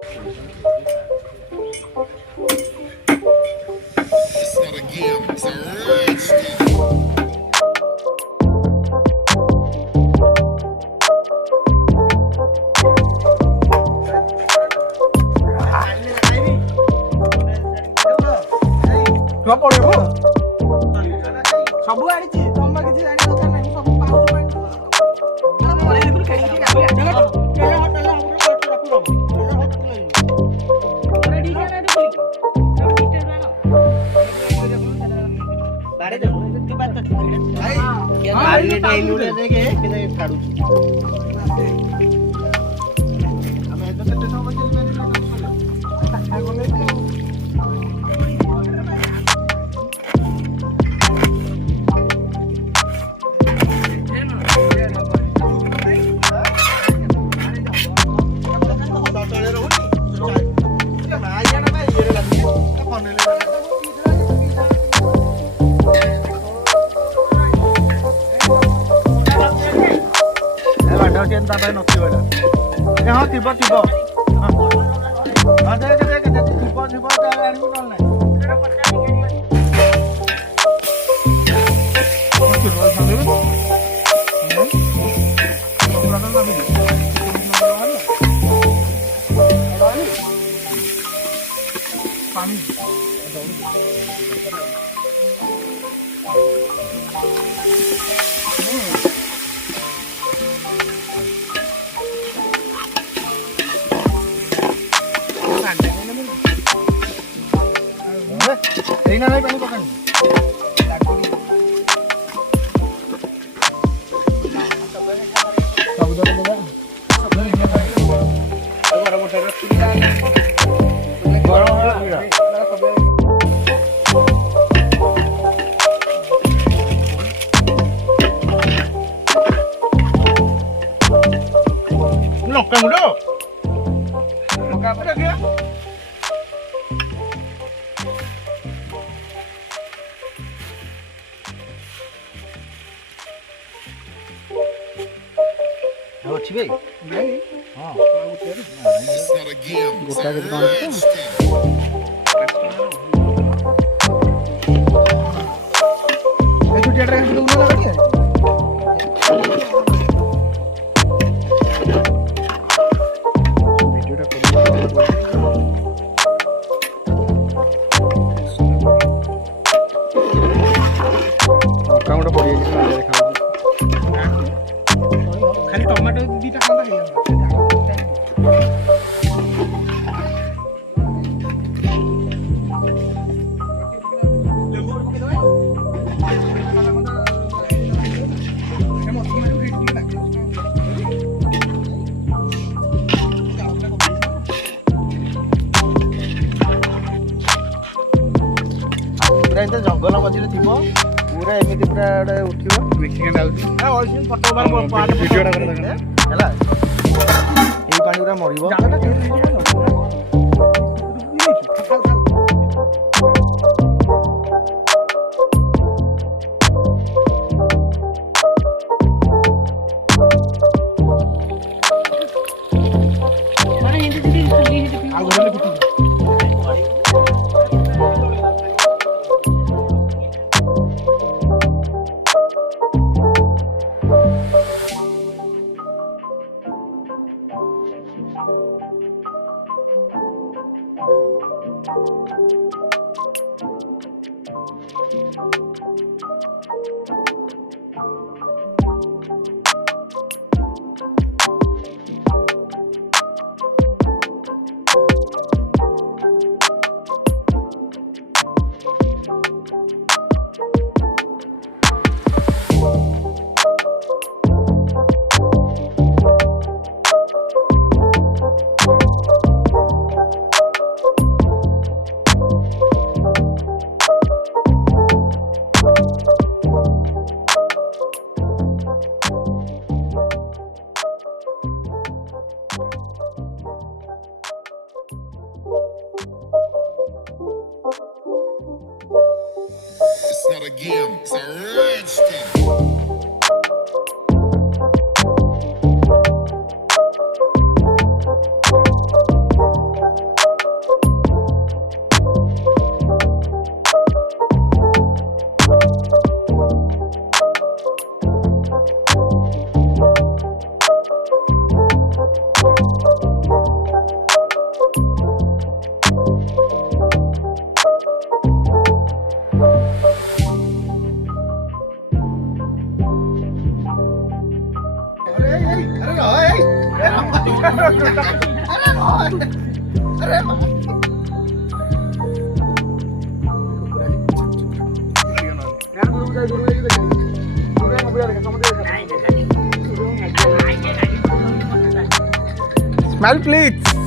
It's not a game, it's a rich thing. ପଳେଇବ ସବୁ ଆଣିଛି ତମେ କିଛି ଜାଣିବା କଥା ନାହିଁ ସବୁ ପାଉଛୁ ହଁ ଥିବ ଥିବ ଥିବ ଆଣିବୁ ନହେଲେ ଏଇନା ନାଇଁ ପାଣି ପକାନି ଲଙ୍କା ଗୁଣ୍ଡ ଲଙ୍କା ଗୁଣ୍ଡ ଅଛି ଭାଇ ହଁ It's not a game, it's a ଗୋଟା rich thing. এই ছুটিয়াটা কিন্তু গুলো লাগাড়ি ভিডিওটা কাউটা পড়ে গেছে না খাওয়া খালি টমেটো দুইটা খাওয়া হয়ে যাবে ଜଙ୍ଗଲ ମଝିରେ ଥିବ ପୁରା ଏମିତି ପୁରା ଗୋଟେ ଉଠିବ ଭିଡ଼ିଓଟା ହେଲା ଏଇ ପାଣି ପୁରା ମରିବ not a game, it's a rich thing. अरे मा. Kan guru kita gitu kan. Guru yang ngobrol dengan kamu dia. Này, để cái gì? Guru ngày xưa ai cái này cũng không có. Smell please.